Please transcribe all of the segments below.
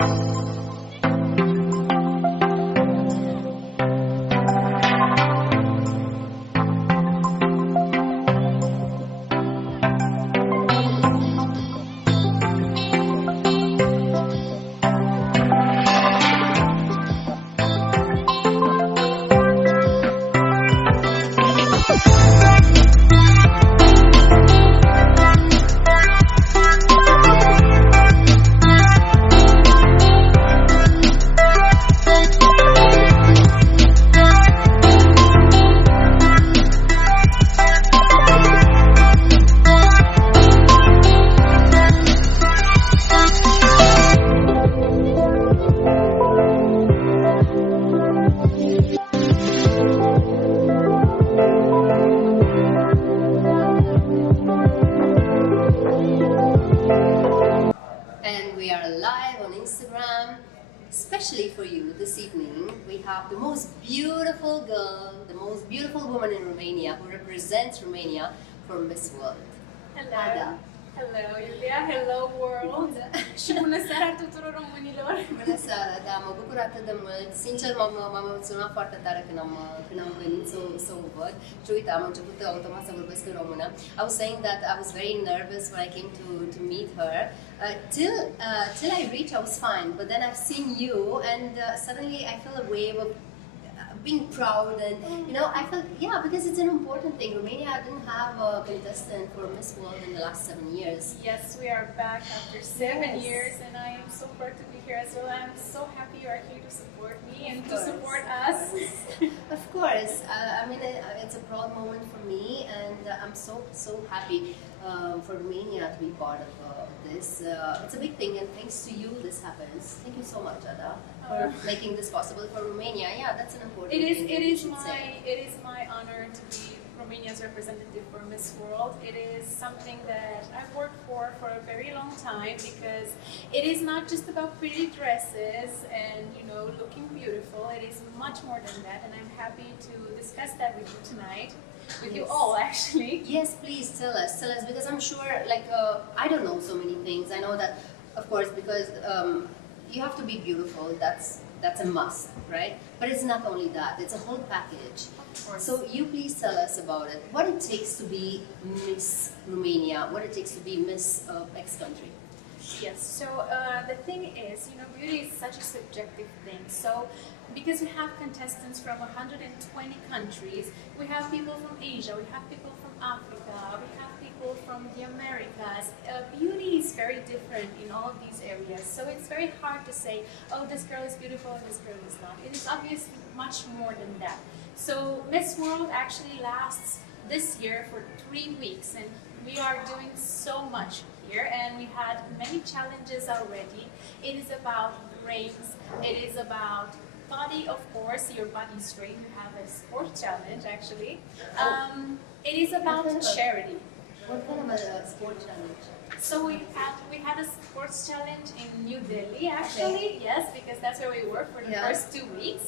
And we are live on Instagram, especially for you this evening. We have the most beautiful girl, the most beautiful woman in Romania who represents Romania for Miss World. Hello. Ada. Hello, Iulia. Hello, world. Și bună seara tuturor românilor. Bună seara, da, mă bucur atât de mult. Sincer, m-am emoționat foarte tare când am venit să o văd. Și uite, am început automat să vorbesc în română. I was saying that I was very nervous when I came to meet her. Till I reached, I was fine. But then I've seen you, and suddenly I feel a wave of being proud, and I felt, yeah, because it's an important thing. Romania didn't have a contestant for Miss World in the last 7 years. Yes, we are back after 7 years, and I am so proud to be here as well. I'm so happy you are here to support me and to support us. Of course. I mean, it's a proud moment for me, and I'm so happy for Romania to be part of this. It's a big thing, and thanks to you, this happens. Thank you so much, Ada, for making this possible for Romania. Yeah, that's an important thing. It is my honor to be Romania's representative for Miss World. It is something that I've worked for a very long time, because it is not just about pretty dresses and looking beautiful. It is much more than that, and I'm happy to discuss that with you tonight. With you all, actually. Yes, please tell us, because I'm sure, I don't know so many things. I know that, of course, because you have to be beautiful. That's a must, right? But it's not only that; it's a whole package. Of course. So you please tell us about it. What it takes to be Miss Romania? What it takes to be Miss X country? Yes. So the thing is, beauty is such a subjective thing. So because we have contestants from 120 countries, we have people from Asia, we have people from Africa, we have people from the Americas. Beauty is very different in all of these areas, so it's very hard to say, oh, this girl is beautiful and this girl is not. It is obviously much more than that. So Miss World actually lasts this year for 3 weeks, and we are doing so much here, and we had many challenges already. It is about brains, it is about body, of course, your body straight. You have a sports challenge, actually. It is about charity. What kind of a sport challenge? So we had a sports challenge in New Delhi, actually. Okay. Yes, because that's where we were for the first 2 weeks.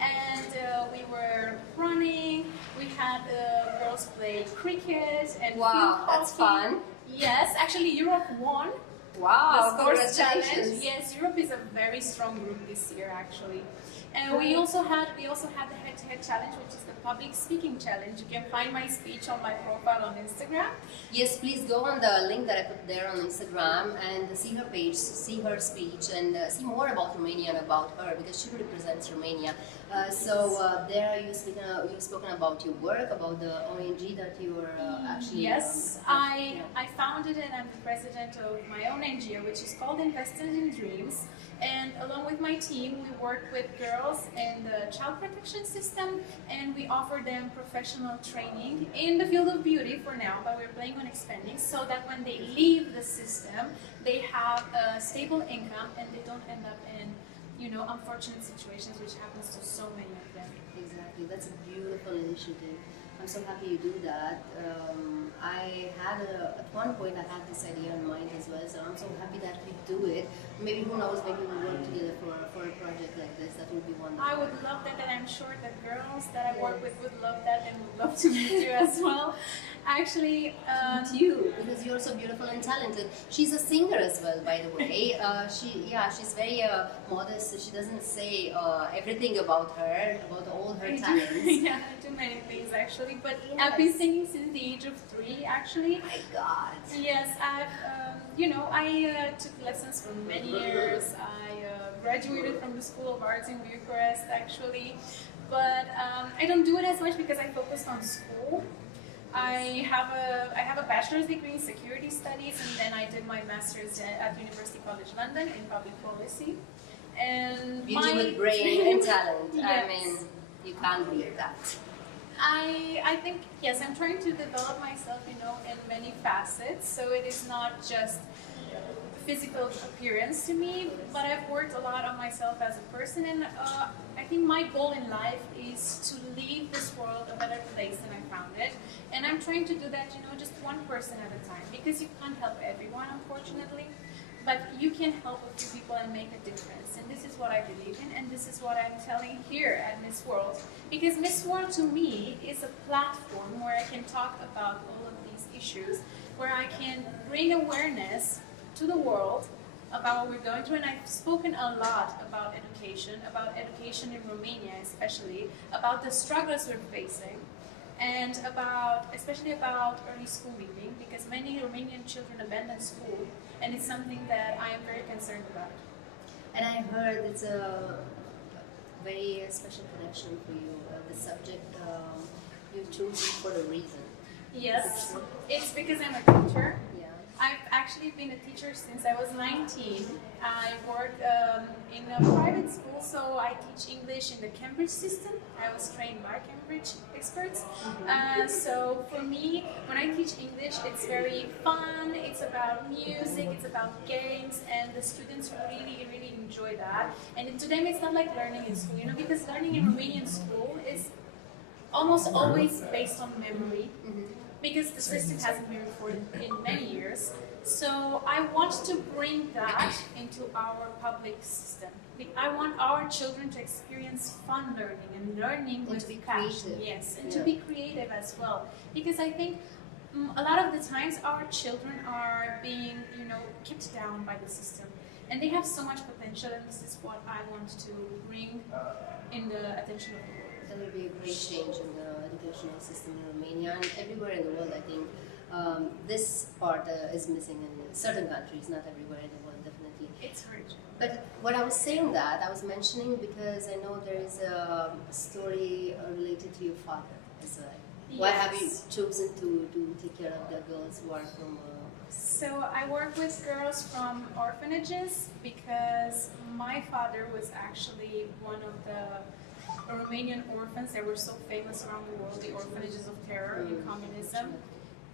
And we were running. We had girls play cricket and wow, that's fun. Yes, actually Europe won. Wow, the sports challenge. Congratulations. Yes, Europe is a very strong group this year, actually. And we also had the head-to-head challenge, which is the public speaking challenge. You can find my speech on my profile on Instagram. Yes, please go on the link that I put there on Instagram and see her page, see her speech, and see more about Romania and about her, because she represents Romania. There you've spoken about your work, about the ONG that you were actually. Yes, I founded it, and I'm the president of my own NGO, which is called Invested in Dreams. And along with my team, we work with girls in the child protection system, and we offer them professional training in the field of beauty for now, but we're planning on expanding, so that when they leave the system, they have a stable income and they don't end up in unfortunate situations, which happens to so many of them. Exactly, that's a beautiful initiative. I'm so happy you do that. At one point I had this idea in mind as well, so I'm so happy that we do it. Maybe who knows, maybe we'll work together for a project like this. That would be wonderful. I would love that, and I'm sure the girls that I work with would love that and would love to meet you as well. Actually, meet you, because you're so beautiful and talented. She's a singer as well, by the way. She's very modest. She doesn't say everything about her, about all her talents. Yeah, I do many things actually, but yes. I've been singing since the age of 3 actually. Oh my God. Yes, I've, I took lessons for many years. I graduated from the School of Arts in Bucharest actually, but I don't do it as much because I focused on school. I have a bachelor's degree in security studies, and then I did my master's at University College London in public policy. And beauty with brain and talent. Yes. I mean, you can't beat that. I think, yes, I'm trying to develop myself, in many facets. So it is not just physical appearance to me, but I've worked a lot on myself as a person, and I think my goal in life is to leave this world a better place than I found it. And I'm trying to do that, just one person at a time, because you can't help everyone, unfortunately. But you can help a few people and make a difference. And this is what I believe in, and this is what I'm telling here at Miss World. Because Miss World to me is a platform where I can talk about all of these issues, where I can bring awareness to the world about what we're going through. And I've spoken a lot about education in Romania especially, about the struggles we're facing, and especially about early school leaving, because many Romanian children abandon school, and it's something that I am very concerned about. And I heard it's a very special connection for you. The subject you chose for a reason. Yes, it's because I'm a teacher. Yeah. I've actually been a teacher since I was 19. I work in a private school, so I teach English in the Cambridge system. I was trained by Cambridge experts. So for me, when I teach English, it's very fun, it's about music, it's about games, and the students really, really enjoy that. And to them, it's not like learning in school, because learning in Romanian school is almost always based on memory. Because the system hasn't been reformed in many years. So I want to bring that into our public system. I want our children to experience fun learning and learning with passion. Yes, and to be creative as well. Because I think a lot of the times our children are being, kept down by the system. And they have so much potential, and this is what I want to bring in the attention of the world. That will be a great change in the educational system in Romania and everywhere in the world. I think this part is missing in certain countries, not everywhere in the world, definitely. It's hard. But what I was saying that, I was mentioning because I know there is a story related to your father as well. Yes. Why have you chosen to take care of the girls who are from... So I work with girls from orphanages because my father was actually one of the Romanian orphans that were so famous around the world, the orphanages of terror in communism.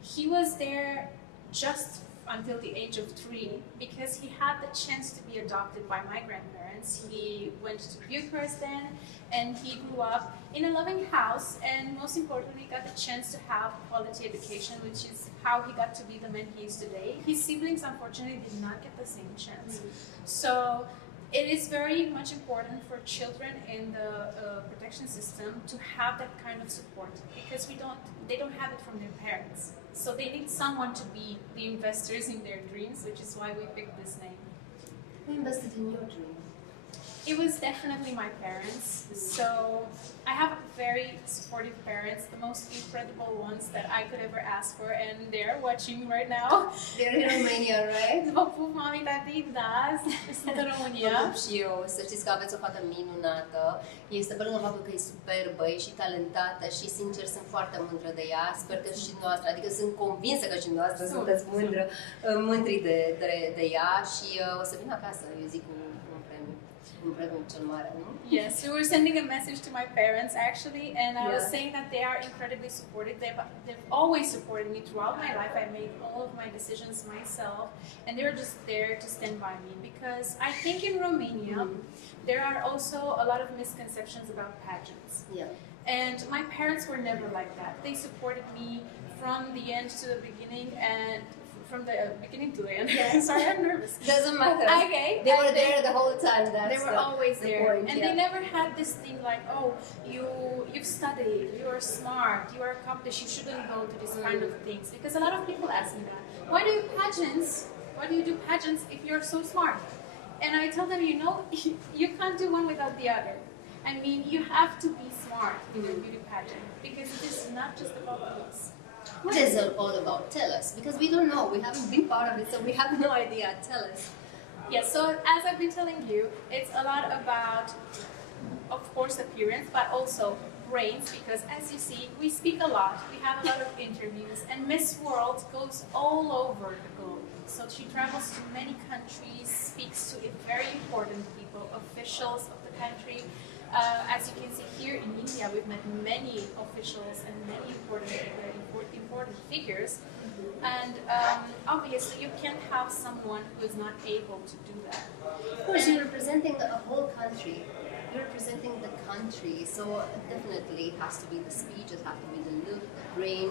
He was there just until the age of 3 because he had the chance to be adopted by my grandparents. He went to Bucharest then, and he grew up in a loving house, and most importantly got the chance to have quality education, which is how he got to be the man he is today. His siblings unfortunately did not get the same chance. So it is very much important for children in the protection system to have that kind of support, because they don't have it from their parents. So they need someone to be the investors in their dreams, which is why we picked this name. Who invested in your dream? It was definitely my parents. So I have very supportive parents, the most incredible ones that I could ever ask for, and they're watching right now. They're in Romania, right? Vă pup, mami, tati, da, sunt în România. Vă pup și eu, să știți că aveți o fată minunată. Este pe lângă faptul că e superbă, e și talentată și sincer sunt foarte mândră de ea. Sper că și noastră, adică sunt convinsă că și noastră sunteți mândri de ea și o să vin acasă, eu zic, Yes, we were sending a message to my parents actually, and I was saying that they are incredibly supportive. They've always supported me throughout my life. I made all of my decisions myself, and they were just there to stand by me, because I think in Romania there are also a lot of misconceptions about pageants. Yeah. And my parents were never like that. They supported me from the end to the beginning, and from the beginning to the end. Yeah. Sorry, I'm nervous. Doesn't matter. Okay. They were there the whole time. They were always the there, point, and yeah. they never had this thing like, oh, you've studied, you are smart, you are accomplished, you shouldn't go to this kind of things. Because a lot of people ask me that. Why do you pageants? Why do you do pageants if you're so smart? And I tell them, you know, you can't do one without the other. I mean, you have to be smart in a beauty pageant because it is not just about looks. What is it all about? Tell us, because we don't know. We haven't been part of it, so we have no idea. Tell us. Yes, so as I've been telling you, it's a lot about, of course, appearance, but also brains, because as you see, we speak a lot. We have a lot of interviews, and Miss World goes all over the globe. So she travels to many countries, speaks to very important people, officials of the country. As you can see here in India, we've met many officials and many important figures. And obviously, you can't have someone who is not able to do that. Of course, you're representing a whole country. You're representing the country, so definitely it has to be the speech, it has to be the look, the brain,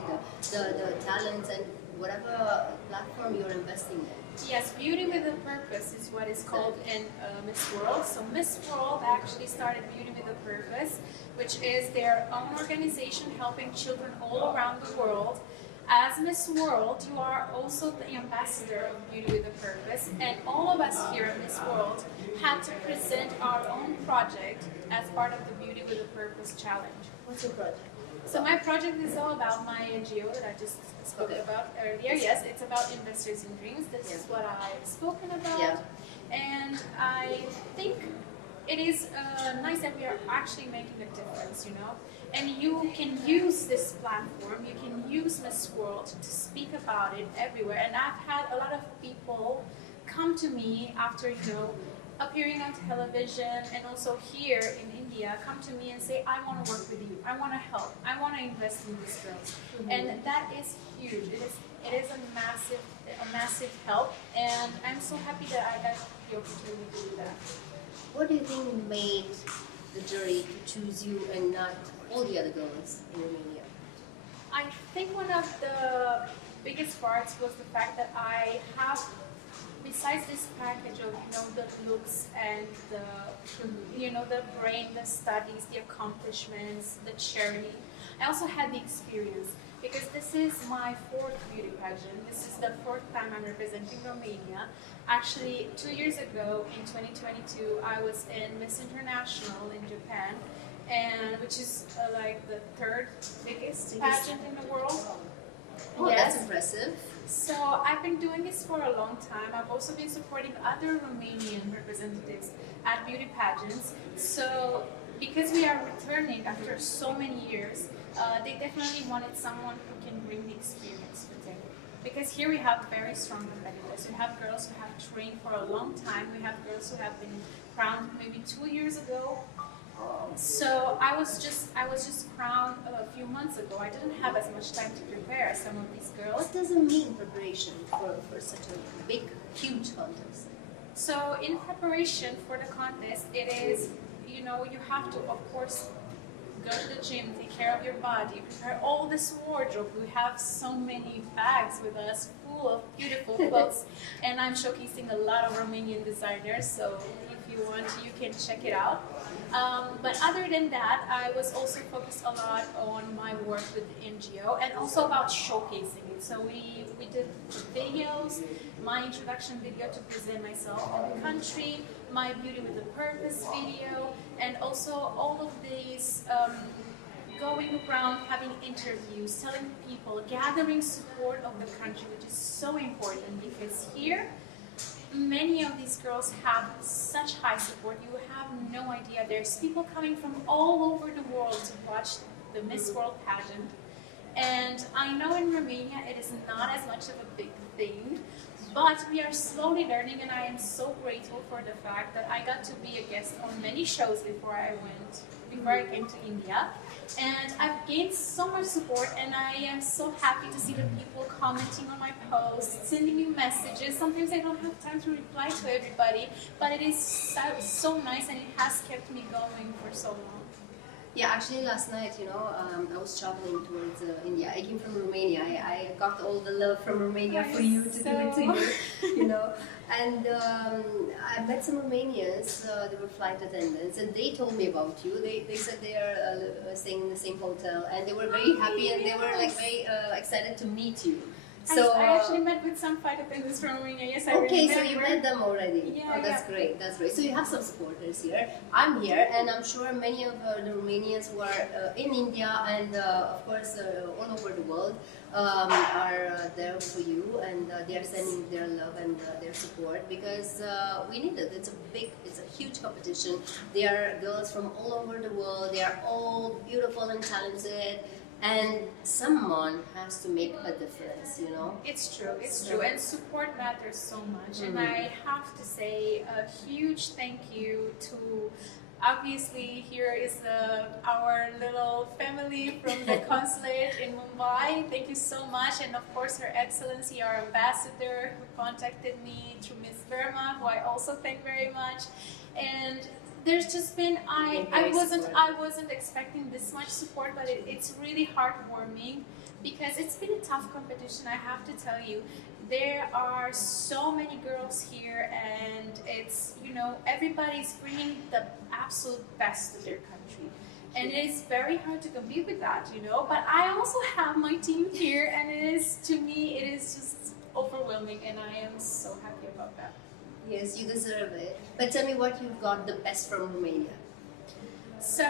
the talents, and whatever platform you're investing in. Yes, Beauty with a Purpose is what is called in Miss World. So Miss World actually started Beauty with a Purpose, which is their own organization helping children all around the world. As Miss World, you are also the ambassador of Beauty with a Purpose, and all of us here at Miss World had to present our own project as part of the Beauty with a Purpose challenge. What's your project? So my project is all about my NGO that I just spoke about earlier. Yes, it's about Investors in Dreams. This is what I've spoken about. Yeah. And I think it is nice that we are actually making a difference, you know. And you can use this platform, you can use Miss World to speak about it everywhere. And I've had a lot of people come to me after, you know, appearing on television and also here in India, come to me and say, I want to work with you, I want to help, I want to invest in these girls. Mm-hmm. And that is huge. It is a massive help, and I'm so happy that I got the opportunity to do that. What do you think made the jury to choose you and not all the other girls in Romania? I think one of the biggest parts was the fact that I have, besides this package of, you know, the looks and the, you know, the brain, the studies, the accomplishments, the charity, I also had the experience, because this is my 4th beauty pageant. This is the 4th time I'm representing Romania. Actually, 2 years ago, in 2022, I was in Miss International in Japan, and which is like the 3rd biggest pageant in the world. Oh, yes. That's impressive. So I've been doing this for a long time. I've also been supporting other Romanian representatives at beauty pageants. So because we are returning after so many years, they definitely wanted someone who can bring the experience with them. Because here we have very strong competitors. We have girls who have trained for a long time. We have girls who have been crowned maybe 2 years ago. So I was just crowned a few months ago. I didn't have as much time to prepare as some of these girls. What does it mean preparation for such a big, huge contest? So in preparation for the contest, it is, you know, you have to, of course, go to the gym, take care of your body, prepare all this wardrobe. We have so many bags with us full of beautiful clothes, and I'm showcasing a lot of Romanian designers, so if you want, you can check it out. But other than that, I was also focused a lot on my work with the NGO and also about showcasing it. So we did videos, my introduction video to present myself in the country, my Beauty with a Purpose video, and also all of these going around having interviews, telling people, gathering support of the country, which is so important because here, many of these girls have such high support. You have no idea. There's people coming from all over the world to watch the Miss World pageant. And I know in Romania it is not as much of a big thing, but we are slowly learning, and I am so grateful for the fact that I got to be a guest on many shows before I came to India. And I've gained so much support, and I am so happy to see the people commenting on my posts, sending me messages. Sometimes I don't have time to reply to everybody, but it is so nice, and it has kept me going for so long. Yeah, actually last night, I was traveling towards India. I came from Romania. I got all the love from Romania for you to give it to you. And I met some Romanians, they were flight attendants, and they told me about you. They said they are staying in the same hotel, and they were very happy, and they were like very excited to meet you. So I actually met with some flight attendants from Romania. Yes, I okay, so you met them already. Yeah, oh, that's great. That's great. So you have some supporters here. I'm here, and I'm sure many of the Romanians who are in India and of course all over the world are there for you, and they are sending their love and their support because we need it. It's a huge competition. There are girls from all over the world. They are all beautiful and talented. And someone has to make a difference, It's true, it's true. And support matters so much. And I have to say a huge thank you to, obviously, here is our little family from the consulate in Mumbai. Thank you so much. And of course, Her Excellency, our ambassador, who contacted me through Miss Verma, who I also thank very much. And there's just been I wasn't expecting this much support, but it's really heartwarming because it's been a tough competition. I have to tell you, there are so many girls here, and it's everybody's bringing the absolute best of their country, and it is very hard to compete with that, But I also have my team here, and to me it is just overwhelming, and I am so happy about that. Yes, you deserve it. But tell me what you got the best from Romania. So,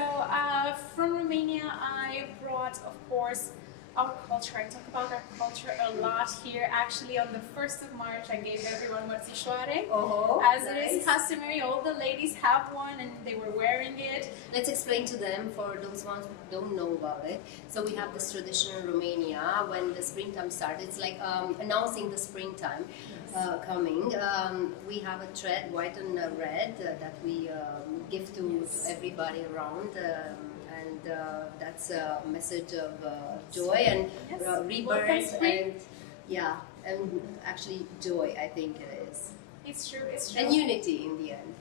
from Romania, I brought, of course, our culture. I talk about our culture a lot here. Actually, on the 1st of March, I gave everyone mărțișoare. As nice. It is customary, all the ladies have one and they were wearing it. Let's explain to them, for those ones who don't know about it. So we have this tradition in Romania when the springtime starts. It's like announcing the springtime coming. We have a thread, white and red, that we give to everybody around. And that's a message of joy and rebirth and actually joy, I think it is. It's true, it's true. And unity in the end.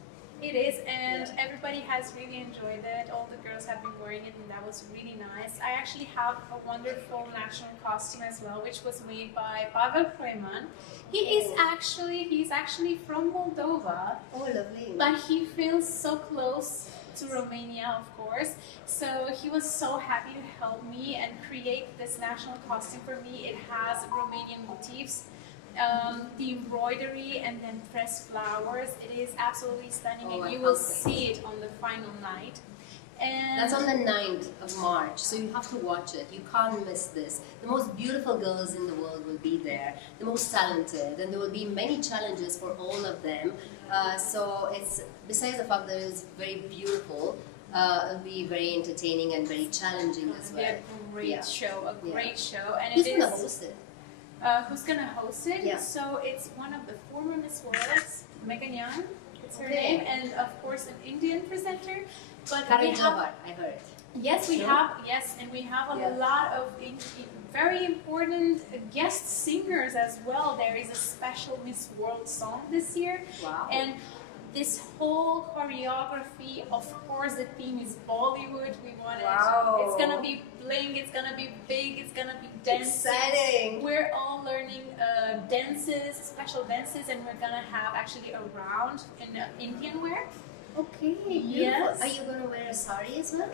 It is, and everybody has really enjoyed it. All the girls have been wearing it, and that was really nice. I actually have a wonderful national costume as well, which was made by Pavel Kreumann. He's actually from Moldova. Oh, lovely. But he feels so close to Romania, of course. So he was so happy to help me and create this national costume for me. It has Romanian motifs, the embroidery, and then pressed flowers. It is absolutely stunning, and you will see it on the final night. And that's on the 9th of March, so you have to watch it. You can't miss this. The most beautiful girls in the world will be there, the most talented, and there will be many challenges for all of them. So it's, besides the fact that it's very beautiful, it'll be very entertaining and very challenging as well. A great show, great show. And who's going to host it? Who's going to host it? Yeah. So it's one of the former Miss Worlds, Megan Young, it's her name, and of course an Indian presenter. But Karan Johar, I heard. Yes, we have a lot of very important guest singers as well. There is a special Miss World song this year. Wow. And this whole choreography, of course, the theme is Bollywood. We want it. It's gonna be bling. It's gonna be big. It's gonna be dances. Exciting. We're all learning dances, special dances, and we're gonna have actually a round in Indian wear. Okay, beautiful. Yes. Are you going to wear a sari as well?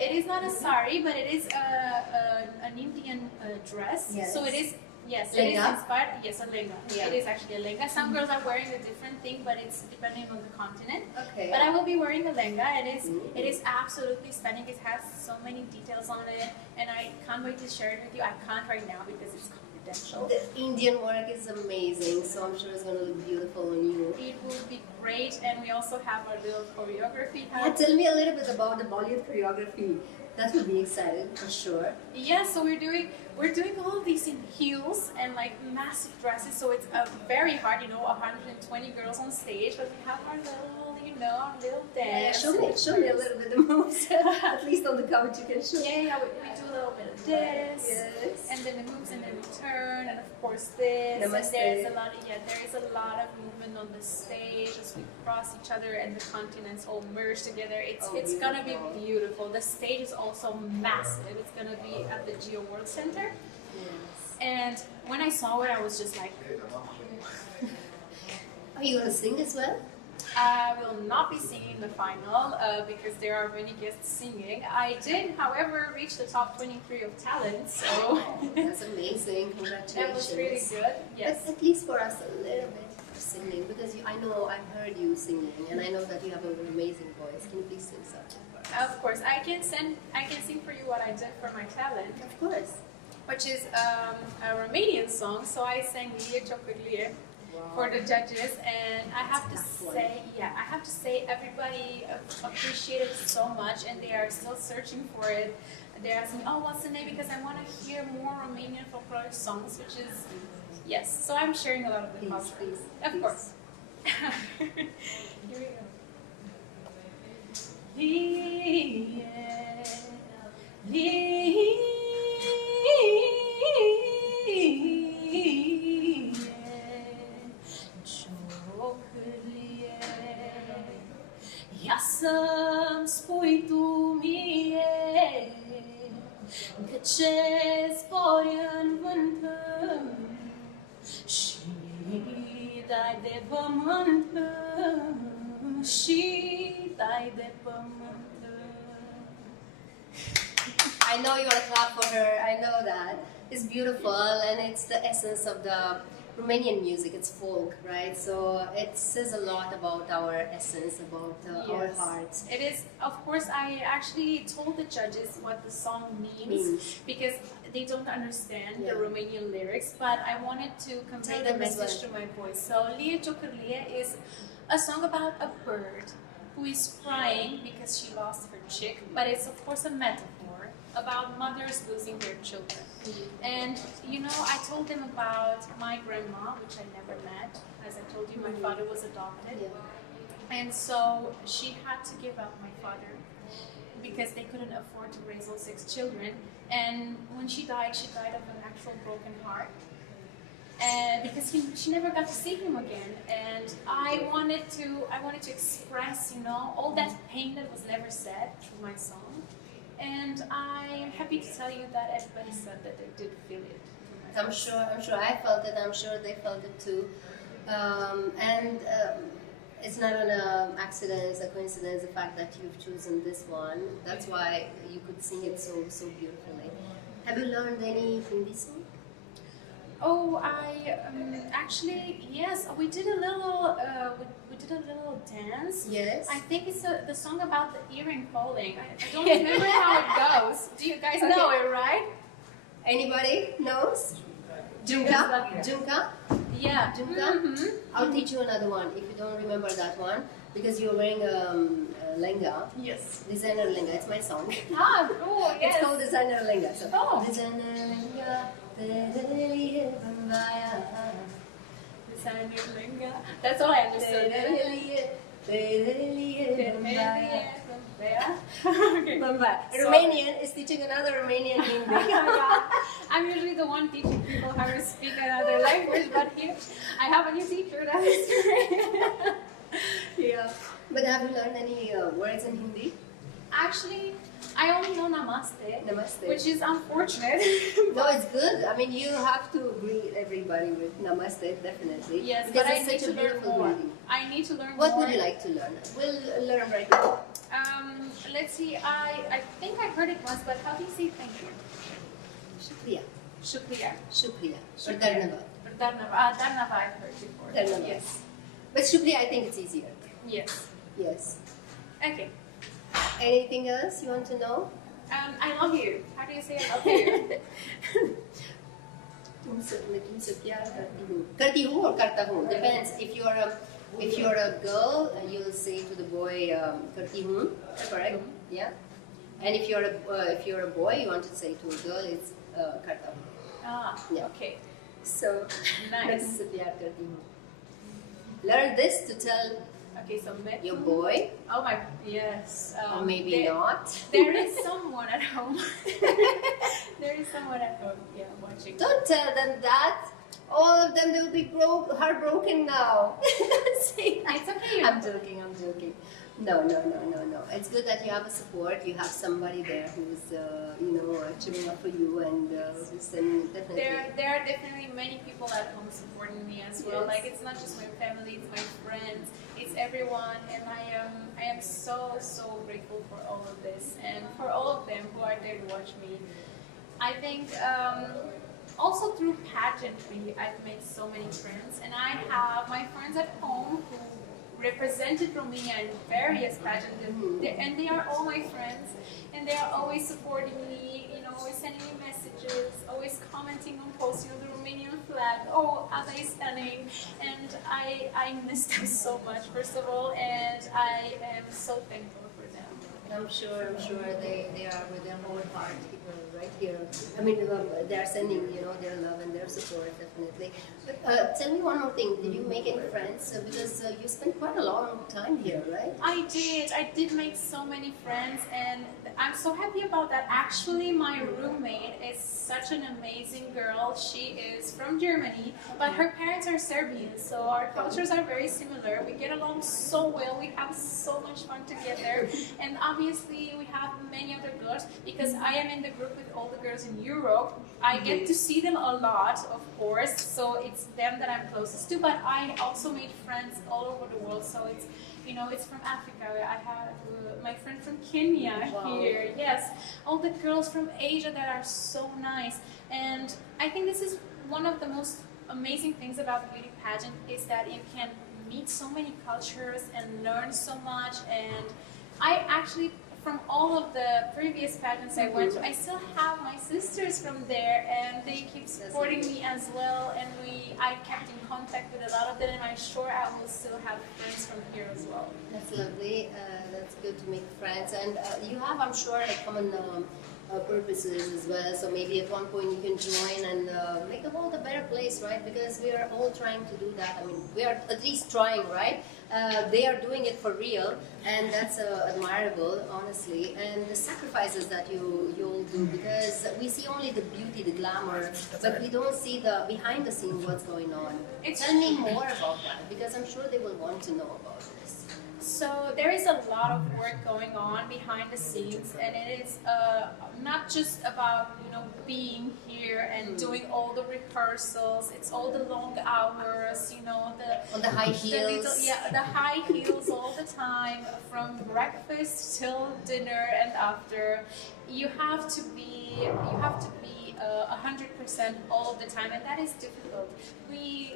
It is not a sari, but it is an Indian dress. Yes. So it is, yes, lenga? it is inspired. Yes, a lenga. Yeah. It is actually a lenga. Some girls are wearing a different thing, but it's depending on the continent. Okay. But I will be wearing a lenga. It is absolutely stunning. It has so many details on it, and I can't wait to share it with you. I can't right now because it's confidential. The Indian work is amazing, so I'm sure it's going to look beautiful on you. It will be great, and we also have our little choreography. Tell me a little bit about the Bollywood choreography. That would be exciting for sure. Yeah, so we're doing all these in heels and like massive dresses, so it's very hard, 120 girls on stage, but we have our little, little dance. show me a little bit of moves. At least on the couch you can show. Yeah, we do a little bit of this, Yes. and then the moves, and then we turn, and of course this. Namaste. And there is a lot of movement on the stage as we cross each other, and the continents all merge together. It's gonna be beautiful. The stage is also massive. It's gonna be at the Geo World Center. Yes. And when I saw it, I was just like, Are you gonna sing as well? I will not be singing the final because there are many guests singing. I did, however, reach the top 23 of talent, so That's amazing. Congratulations. that was really good. Yes. But at least for us a little bit of singing, because I know I've heard you singing, and I know that you have an amazing voice. Can you please sing something for us? Of course, I can sing for you what I did for my talent, Of course. which is a Romanian song. So I sang Iulia Vantur for the judges, and I have to say, everybody appreciated it so much, and they are still searching for it. They're asking, oh, what's the name? Because I want to hear more Romanian folkloric songs, which is yes. So I'm sharing a lot of the culture. Please, Of please. course. Here we go. Lie, ia să-mi spui tu mie de ce zbori în vânt și dai de pământ și dai de pământ. I know you want to clap for her. I know that. It's beautiful, and it's the essence of the Romanian music. It's folk, right? So it says a lot about our essence, about our Yes. hearts. It is, of course, I actually told the judges what the song means because they don't understand the Romanian lyrics, but I wanted to convey Tell the them as message well. to my voice. So Lie Ciocârlie is a song about a bird who is crying because she lost her chick, but it's of course a metaphor about mothers losing their children. And you know, I told them about my grandma, which I never met. As I told you, my father was adopted. And so she had to give up my father because they couldn't afford to raise all 6 children. And when she died of an actual broken heart. And because she never got to see him again. And I wanted to express, you know, all that pain that was never said through my song. And I'm happy to tell you that everybody said that they did feel it. I'm sure I felt it. I'm sure they felt it too. It's not an accident, it's a coincidence, the fact that you've chosen this one. That's why you could sing it so beautifully. Have you learned any Hindi song? Oh, I actually, yes, we did a little dance. Yes. I think it's the song about the earring falling. I don't remember how it goes. Do you guys know it, right? Anybody knows? Junka? Junka? Yeah. Junka? I'll teach you another one if you don't remember that one, because you're wearing a lenga. Yes. Designer lenga, it's my song. Ah, cool, yes. It's called designer lenga. So, Oh. designer lenga, tereliye bambaya. Designer linga. That's all I understood. Tereliye bambaya. Okay. Bambaya. So- Romanian is teaching another Romanian Hindi. I'm usually the one teaching people how to speak another language, but here I have a new teacher that is great. Yeah. But have you learned any words in Hindi? Actually, I only know namaste, Namaste. which is unfortunate. No, it's good. I mean, you have to greet everybody with namaste, definitely. Yes, because but I it's need such to a learn beautiful more. greeting. I need to learn What more. would you like to learn? We'll learn right now. Let's see. I think I heard it once, but how do you say thank you? Shukriya. Shukriya. Shukriya. Or Dharnavad. Dharnava I've heard before. Dharnavad. Yes. But Shukriya, I think it's easier. Yes. Yes. Okay. Anything else you want to know? I love you. How do you say I love you? तुमसे प्यार करती हूँ or करता हूँ. Depends. If you're a girl, you'll say to the boy करती हूँ. Correct? Yeah. And if you're a boy, you want to say to a girl, it's करता हूँ. Ah. Yeah. Okay. So Nice. तुमसे प्यार करती हूँ. Learn this to tell Okay, so met Your boy? Oh my, yes. Or maybe not? There is someone at home. There is someone at home, yeah, watching. Don't tell them that. All of them will be heartbroken now. See, It's okay. I'm joking, I'm joking. No. It's good that you have a support. You have somebody there who's, cheering up for you and who's definitely. There are definitely many people at home supporting me as well. Yes. Like, it's not just my family, it's my friends, it's everyone, and I am so grateful for all of this and for all of them who are there to watch me. I think also through pageantry, I've made so many friends, and I have my friends at home who represented Romania in various pageants, and they are all my friends, and they are always supporting me, always sending me messages, always commenting on posts, the Romanian flag, oh, Ada is stunning, and I miss them so much, first of all, and I am so thankful for them. I'm sure they are with their whole heart right here. I mean, they are sending, their love and their support, definitely. But tell me one more thing. Did you make any friends? Because you spent quite a long time here, right? I did make so many friends, and I'm so happy about that. Actually, my roommate is such an amazing girl. She is from Germany, but her parents are Serbian, so our cultures are very similar. We get along so well. We have so much fun together, and obviously we have many other girls, because I am in the group with all the girls in Europe. I get to see them a lot, of course, so it's them that I'm closest to, but I also made friends all over the world. So it's from Africa. I have my friend from Kenya here. Yes, all the girls from Asia that are so nice. And I think this is one of the most amazing things about the beauty pageant, is that you can meet so many cultures and learn so much. And I actually, from all of the previous pageants I went to, I still have my sisters from there, and they keep supporting me as well, and I kept in contact with a lot of them, and I'm sure I will still have friends from here as well. That's lovely. That's good to make friends, and you have, I'm sure, like common purposes as well. So maybe at one point you can join and make the world a better place, right? Because we are all trying to do that. I mean, we are at least trying, right? They are doing it for real, and that's admirable, honestly. And the sacrifices that you all do, because we see only the beauty, the glamour, but we don't see the behind the scenes what's going on. Tell me more about that, because I'm sure they will want to know about this. So there is a lot of work going on behind the scenes, and it is not just about being here and doing all the rehearsals. It's all the long hours, on the high heels. The high heels all the time, from breakfast till dinner and after. You have to be 100% all of the time, and that is difficult. We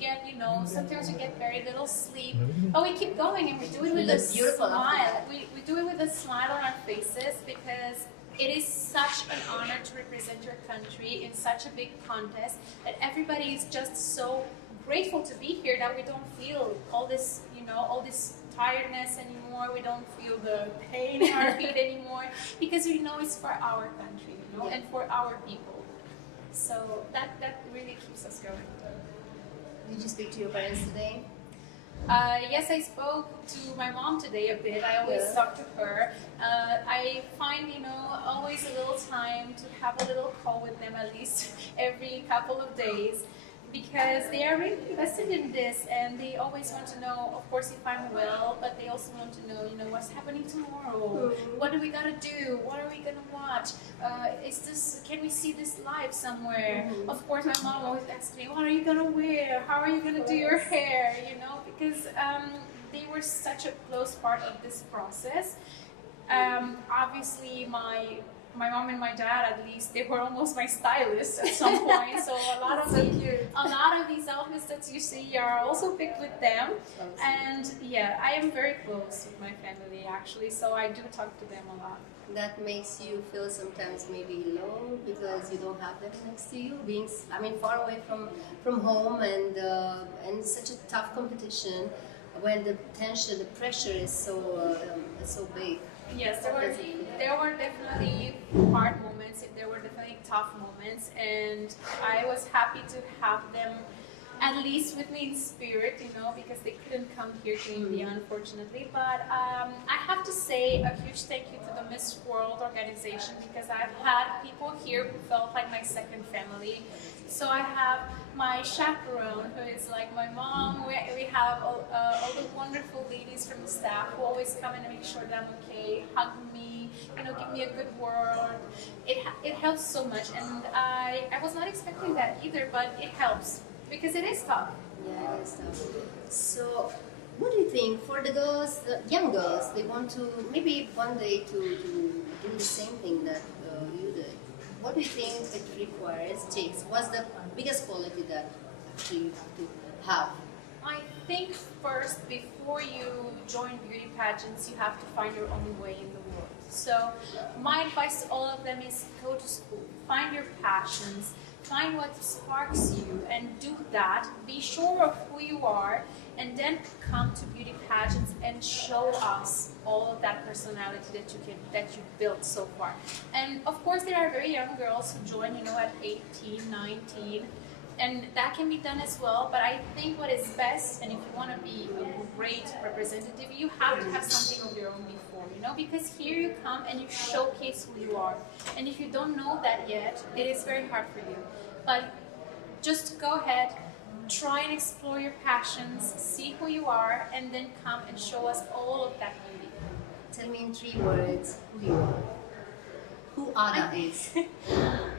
get, sometimes we get very little sleep, but we keep going, and we do it with a smile. We do it with a smile on our faces, because it is such an honor to represent your country in such a big contest, that everybody is just so grateful to be here, that we don't feel all this, all this tiredness anymore. We don't feel the pain in our feet anymore, because we know it's for our country, and for our people. So that really keeps us going. Did you speak to your parents today? Yes, I spoke to my mom today a bit. I always talk to her. I find, always a little time to have a little call with them, at least every couple of days, because they are really invested in this, and they always want to know, of course, if I'm well, but they also want to know, what's happening tomorrow. What do we gotta do? What are we gonna watch? Can we see this live somewhere? Of course, my mom always asks me, what are you gonna wear? How are you gonna do your hair? Because they were such a close part of this process. Obviously, my mom and my dad, at least, they were almost my stylists at some point. So a lot of these outfits that you see are also picked with them. And yeah, I am very close with my family, actually. So I do talk to them a lot. That makes you feel sometimes maybe alone, because you don't have them next to you, being far away from home, and such a tough competition, when the tension, the pressure is so big. Yes, there were definitely hard moments. There were definitely tough moments, and I was happy to have them at least with me in spirit, you know, because they couldn't come here to India, unfortunately. But I have to say a huge thank you to the Miss World organization, because I've had people here who felt like my second family. So I have my chaperone, who is like my mom. We have all the wonderful ladies from the staff who always come in and make sure that I'm okay, hug me, you know, give me a good word. It helps so much, and I was not expecting that either, but it helps. Because it is tough. Yeah, it is tough. So, what do you think for the girls, the young girls, they want to maybe one day to do the same thing that you did? What do you think it requires, takes? What's the biggest quality that actually you have to have? I think first, before you join beauty pageants, you have to find your own way in the world. So, my advice to all of them is go to school, find your passions, find what sparks you and do that. Be sure of who you are, and then come to beauty pageants and show us all of that personality that you built so far. And of course, there are very young girls who join, you know, at 18, 19, and that can be done as well. But I think what is best, and if you want to be a great representative, you have to have something of your own before, you know, because here you come and you showcase who you are. And if you don't know that yet, it is very hard for you. But just go ahead, try and explore your passions, see who you are, and then come and show us all of that beauty. Tell me in 3 words who you are. Who Ada is.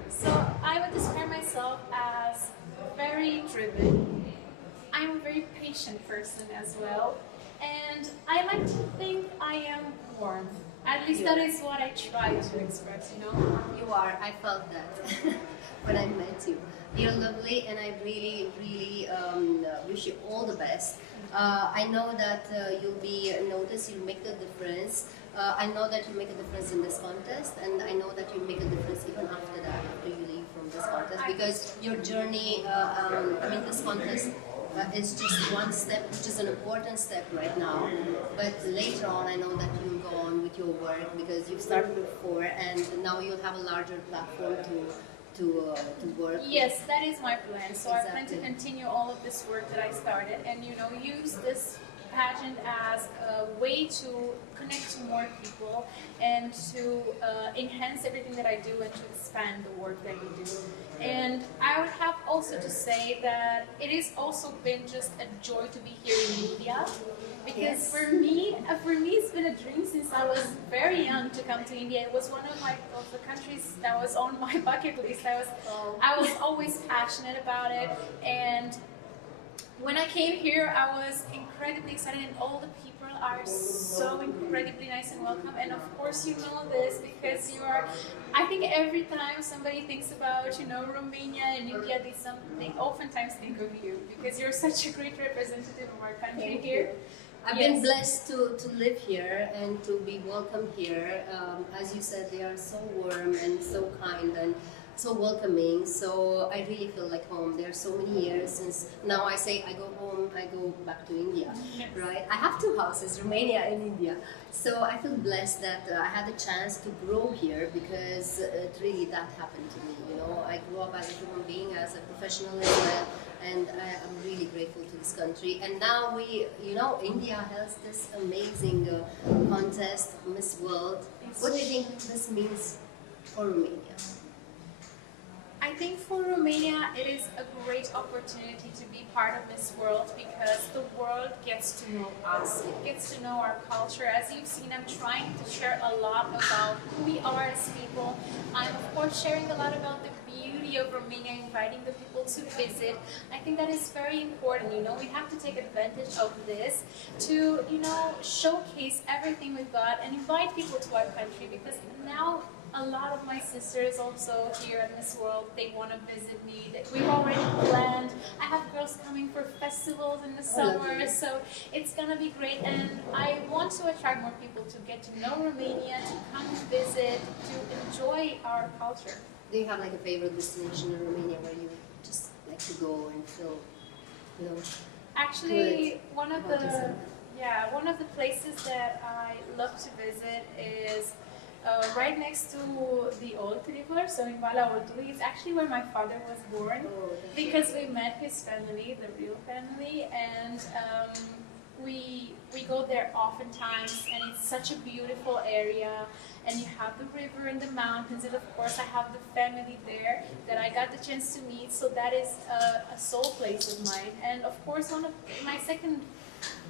So I would describe myself as very driven. I'm a very patient person as well. And I like to think I am warm. At least that is what I try to express, you know. You are. I felt that when I met you. You're lovely, and I really, really wish you all the best. I know that you'll be noticed, you'll make a difference. I know that you make a difference in this contest, and I know that you make a difference even after that, after you leave from this contest, because your journey, I mean, this contest is just one step, which is an important step right now. But later on, I know that you'll go on with your work, because you've started before, and now you'll have a larger platform to work. Yes, that is my plan. So Exactly. I plan to continue all of this work that I started, and you know, use this pageant as a way to connect to more people and to enhance everything that I do and to expand the work that we do. And I would have also to say that it has also been just a joy to be here in India, because Yes. for me it's been a dream since I was very young to come to India. It was one of the countries that was on my bucket list. I was always passionate about it, and when I came here, I was incredibly excited, and all the people are so incredibly nice and welcome. And of course, you know this because you are. I think every time somebody thinks about, you know, Romania and India, they oftentimes think of you, because you're such a great representative of our country here. I've been blessed to live here and to be welcome here. As you said, they are so warm and so kind and so welcoming. So I really feel like home. There are so many years since now I say I go home, I go back to India, Yes. right? I have 2 houses, Romania and India. So I feel blessed that I had the chance to grow here, because that happened to me. You know, I grew up as a human being, as a professional as well. And I'm really grateful to this country. And now India has this amazing contest, Miss World. What do you think this means for Romania? I think for Romania, it is a great opportunity to be part of Miss World, because the world gets to know us. It gets to know our culture. As you've seen, I'm trying to share a lot about who we are as people. I'm, of course, sharing a lot about the beauty of Romania, inviting the people to visit. I think that is very important. You know, we have to take advantage of this to, you know, showcase everything we've got and invite people to our country, because now a lot of my sisters also here at Miss World, they want to visit me. We've already planned. I have girls coming for festivals in the summer, so it's going to be great. And I want to attract more people to get to know Romania, to come visit, to enjoy our culture. Do you have like a favorite destination in Romania where you just like to go and feel, you know? Actually, one of the places that I love to visit is right next to the Old River, so in Vala Oltului. It's actually where my father was born, because we met his family, the real family, and we go there oftentimes, and it's such a beautiful area. And you have the river and the mountains, and of course I have the family there that I got the chance to meet. So that is a soul place of mine. And of course, one of my second,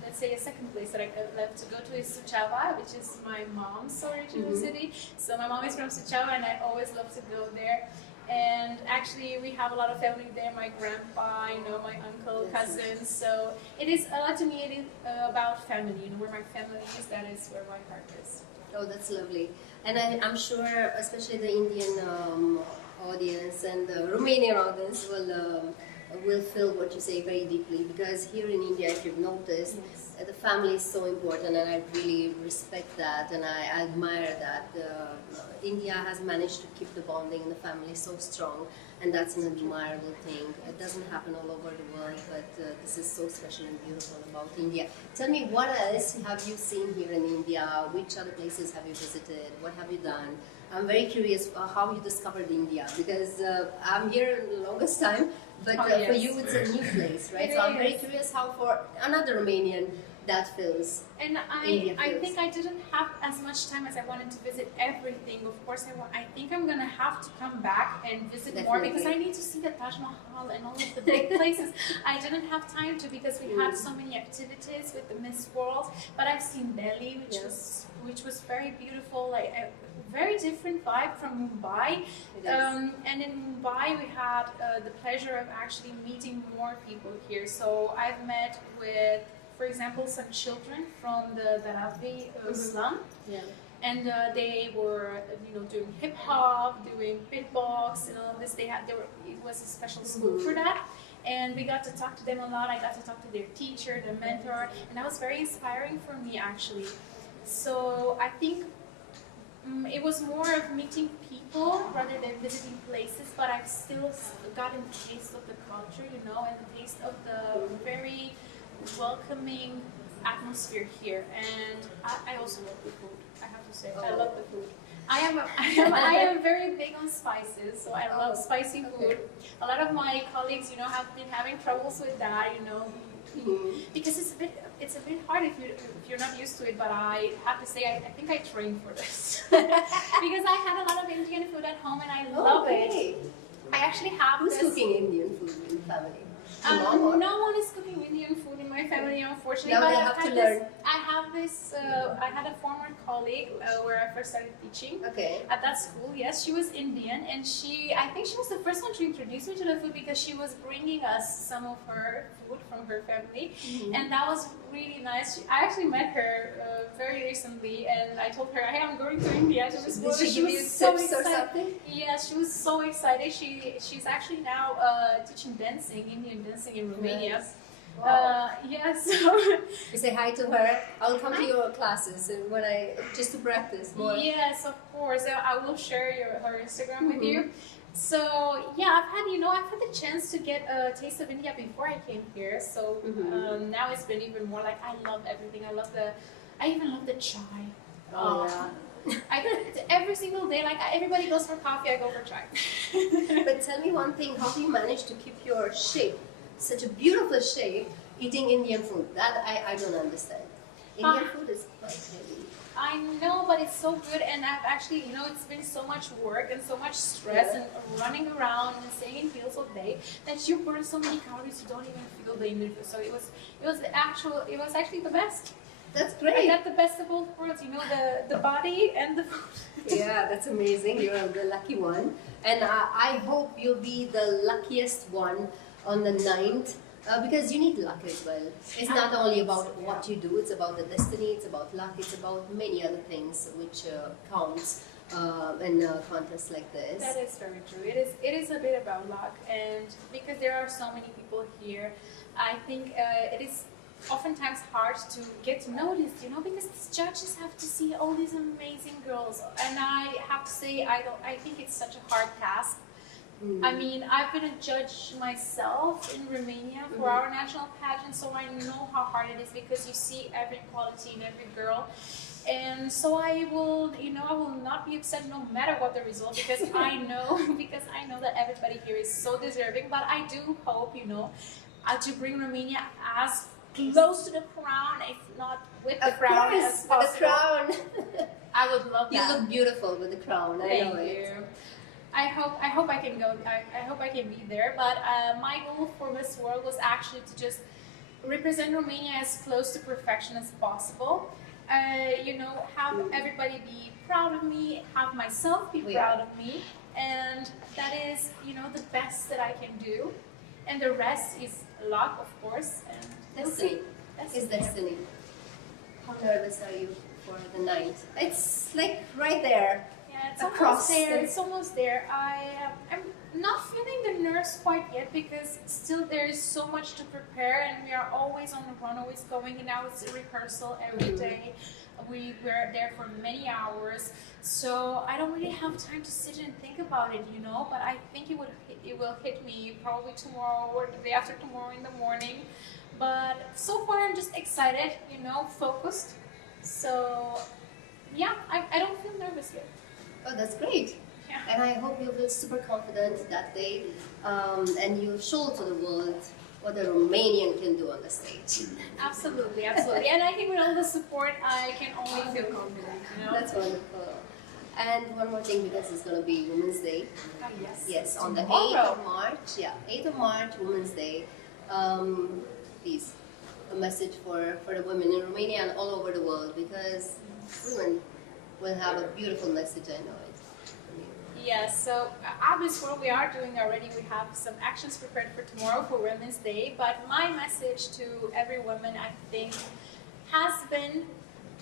let's say a second place that I love to go to is Suceava, which is my mom's original city. So my mom is from Suceava, and I always love to go there. And actually, we have a lot of family there. My grandpa, you know, my uncle, cousins. So it is a lot to me. It is about family. You know, where my family is, that is where my heart is. Oh, that's lovely. And I'm sure, especially the Indian audience and the Romanian audience will feel what you say very deeply, because here in India, if you've noticed, the family is so important, and I really respect that, and I admire that. India has managed to keep the bonding in the family so strong, and that's an admirable thing. It doesn't happen all over the world, but this is so special and beautiful about India. Tell me, what else have you seen here in India? Which other places have you visited? What have you done? I'm very curious how you discovered India, because I'm here the longest time, but for you it's a new place, right? So I'm very curious how for another Romanian that feels. And I think I didn't have as much time as I wanted to visit everything. Of course, I think I'm gonna have to come back and visit more, because I need to see the Taj Mahal and all of the big places. I didn't have time to, because we had so many activities with the Miss World. But I've seen Delhi, which was very beautiful, like a very different vibe from Mumbai. And in Mumbai, we had the pleasure of actually meeting more people here. So I've met with, for example, some children from the Dharavi slum, and they were, you know, doing hip hop, doing beatbox, and all of this. It was a special school for that, and we got to talk to them a lot. I got to talk to their teacher, their mentor, and that was very inspiring for me, actually. So I think it was more of meeting people rather than visiting places, but I've still gotten a taste of the culture, you know, and the taste of the very welcoming atmosphere here. And I also love the food, I have to say. I love the food. I am very big on spices, so I love spicy food. A lot of my colleagues, you know, have been having troubles with that, you know, because it's a bit hard if you're not used to it. But I have to say, I think I trained for this because I had a lot of Indian food at home, and I love it. I actually have Who's cooking Indian food in the family? No one is cooking Indian food in my family, unfortunately. Now but they have to learn. I had a former colleague where I first started teaching at that school. Yes, she was Indian, and I think she was the first one to introduce me to the food, because she was bringing us some of her food from her family, and that was really nice. I actually met her very recently, and I told her, hey, I'm going to India to this school. Did she give you tips or something? Yes, she was so excited. She's actually now teaching dancing, Indian dancing in Romania. Yes. Wow. Yes. You say hi to her. I'll come to your classes, and just to practice more. Yes, of course. I will share her Instagram with you. So yeah, I've had the chance to get a taste of India before I came here. So now it's been even more like I love everything. I even love the chai. Every single day, like everybody goes for coffee, I go for chai. But tell me one thing: how do you manage to keep your shape, such a beautiful shape, eating Indian food? That I don't understand. Indian food is quite heavy. I know, but it's so good, and I've actually, you know, it's been so much work and so much stress and running around and staying in heels all day that you burn so many calories you don't even feel the Indian food. So it was actually the best. That's great. I got the best of both worlds, you know, the body and the food. Yeah, that's amazing. You're the lucky one, and I hope you'll be the luckiest one on the 9th. Because you need luck as well. It's not only about what you do, it's about the destiny, it's about luck, it's about many other things which counts in contests like this. That is very true. It is a bit about luck, and because there are so many people here, I think it is oftentimes hard to get noticed, you know, because these judges have to see all these amazing girls, and I have to say, I think it's such a hard task. I mean, I've been a judge myself in Romania for our national pageant, so I know how hard it is, because you see every quality in every girl. And so I will, I will not be upset no matter what the result, because I know, that everybody here is so deserving. But I do hope, to bring Romania as close to the crown, if not with the crown, as possible. With the crown. I would love that. You look beautiful with the crown. I know it. I hope I can go. I hope I can be there. But my goal for Miss World was actually to just represent Romania as close to perfection as possible. Have everybody be proud of me, have myself be proud of me, and that is, the best that I can do. And the rest is luck, of course. And destiny. It's destiny. How nervous are you for the night? It's like right there. Yeah, it's almost there. It's almost there. I'm not feeling the nerves quite yet, because still there is so much to prepare, and we are always on the run, always going. And now it's a rehearsal every day. We're there for many hours, so I don't really have time to sit and think about it, But I think it will hit me probably tomorrow or the day after tomorrow in the morning. But so far I'm just excited, focused. So yeah, I don't feel nervous yet. Oh, that's great. Yeah. And I hope you feel super confident that day, and you show to the world what a Romanian can do on the stage. Absolutely. And I think with all the support, I can only feel confident. That's wonderful. And one more thing, because it's going to be Women's Day. Oh, yes. Yes, on the 8th of March. Yeah, 8th of March, Women's Day. Please, a message for the women in Romania and all over the world, because women will have a beautiful message, I know it. Yes, so at Miss World we are doing already, we have some actions prepared for tomorrow for Women's Day, but my message to every woman, I think, has been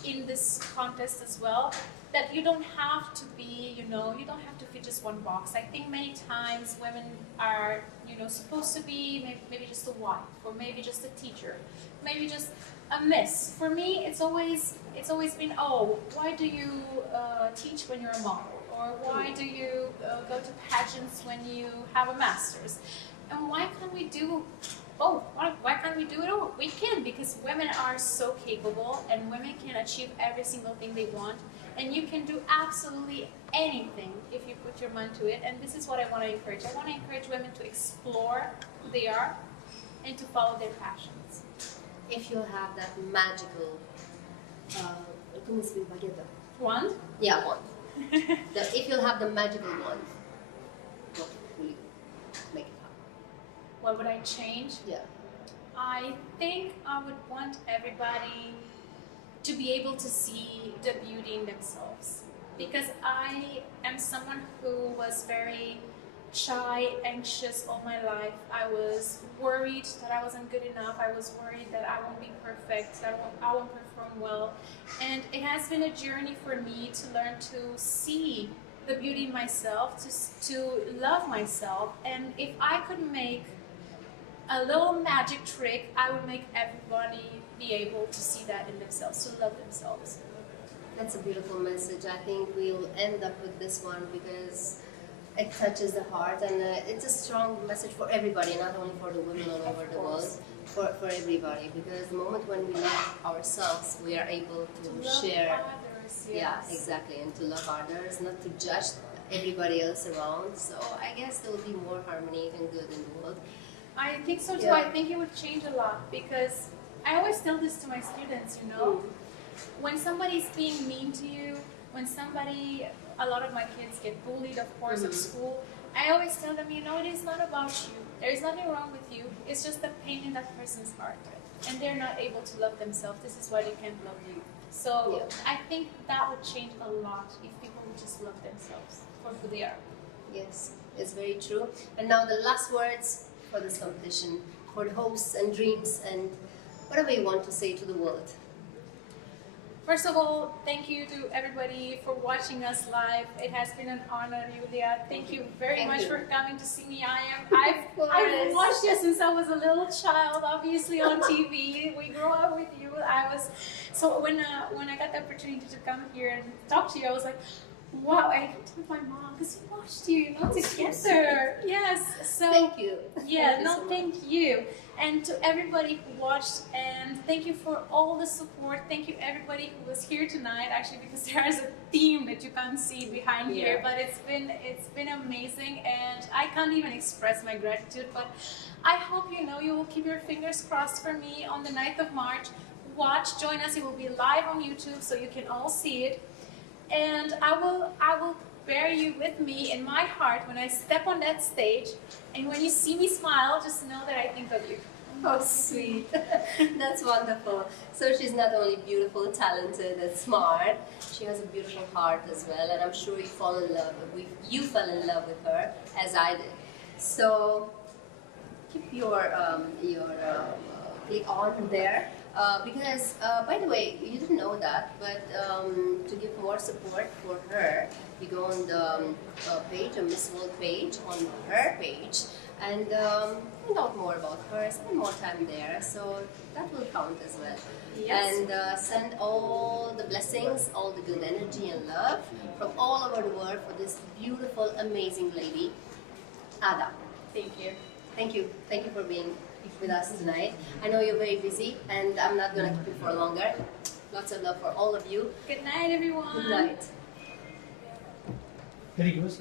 in this contest as well, that you don't have to be, you don't have to fit just one box. I think many times women are, supposed to be maybe just a wife, or maybe just a teacher, maybe just a miss. For me, it's always been, oh, why do you teach when you're a model? Or why do you go to pageants when you have a master's? And why can't we do both? Why can't we do it all? We can, because women are so capable, and women can achieve every single thing they want. And you can do absolutely anything if you put your mind to it. And this is what I want to encourage. I want to encourage women to explore who they are and to follow their passions. If you have that magical, Wand? Yeah, wand. If you'll have the magical wand, what will you make it happen? What would I change? Yeah. I think I would want everybody to be able to see the beauty in themselves. Because I am someone who was very shy, anxious all my life. I was worried that I wasn't good enough. I was worried that I won't be perfect, that I won't perform well. And it has been a journey for me to learn to see the beauty in myself, to love myself. And if I could make a little magic trick, I would make everybody be able to see that in themselves, to love themselves. That's a beautiful message. I think we'll end up with this one, because it touches the heart, and it's a strong message for everybody, not only for the women all over the world, for everybody. Because the moment when we love ourselves, we are able to share. Others, yes. Yeah, exactly, and to love others, not to judge everybody else around. So I guess there will be more harmony and good in the world. I think so too. Yeah. I think it would change a lot, because I always tell this to my students, when somebody's being mean to you, when a lot of my kids get bullied, of course, at school, I always tell them, it is not about you. There is nothing wrong with you. It's just the pain in that person's heart. And they're not able to love themselves. This is why they can't love you. So I think that would change a lot if people would just love themselves for who they are. Yes, it's very true. And now the last words for this competition, for the hopes and dreams and whatever you want to say to the world. First of all, thank you to everybody for watching us live. It has been an honor, Iulia. Thank you very much for coming to see me. I've watched you since I was a little child, obviously on TV. We grew up with you. So when I got the opportunity to come here and talk to you, I was like, Wow, I told my mom because we watched you, together. Yes. So Thank you. yeah, Thank you no, so much. thank you. And to everybody who watched, and thank you for all the support. Thank you everybody who was here tonight, actually, because there is a theme that you can't see behind here, but it's been amazing, and I can't even express my gratitude, but I hope you will keep your fingers crossed for me on the 9th of March. Watch, join us, it will be live on YouTube, so you can all see it. And I will bear you with me in my heart when I step on that stage, and when you see me smile, just know that I think of you. Oh, sweet. That's wonderful. So she's not only beautiful, talented, and smart, she has a beautiful heart as well, and I'm sure you fell in love with her, as I did. So keep your click on there. Because, by the way, you didn't know that, but to give more support for her, you go on the page, a Miss World page, on her page, and find out more about her, spend more time there, so that will count as well. Yes. And send all the blessings, all the good energy and love from all over the world for this beautiful, amazing lady, Ada. Thank you. Thank you. Thank you for being with us tonight. I know you're very busy, and I'm not going to keep you for longer. Lots of love for all of you. Good night, everyone. Good night. Very good.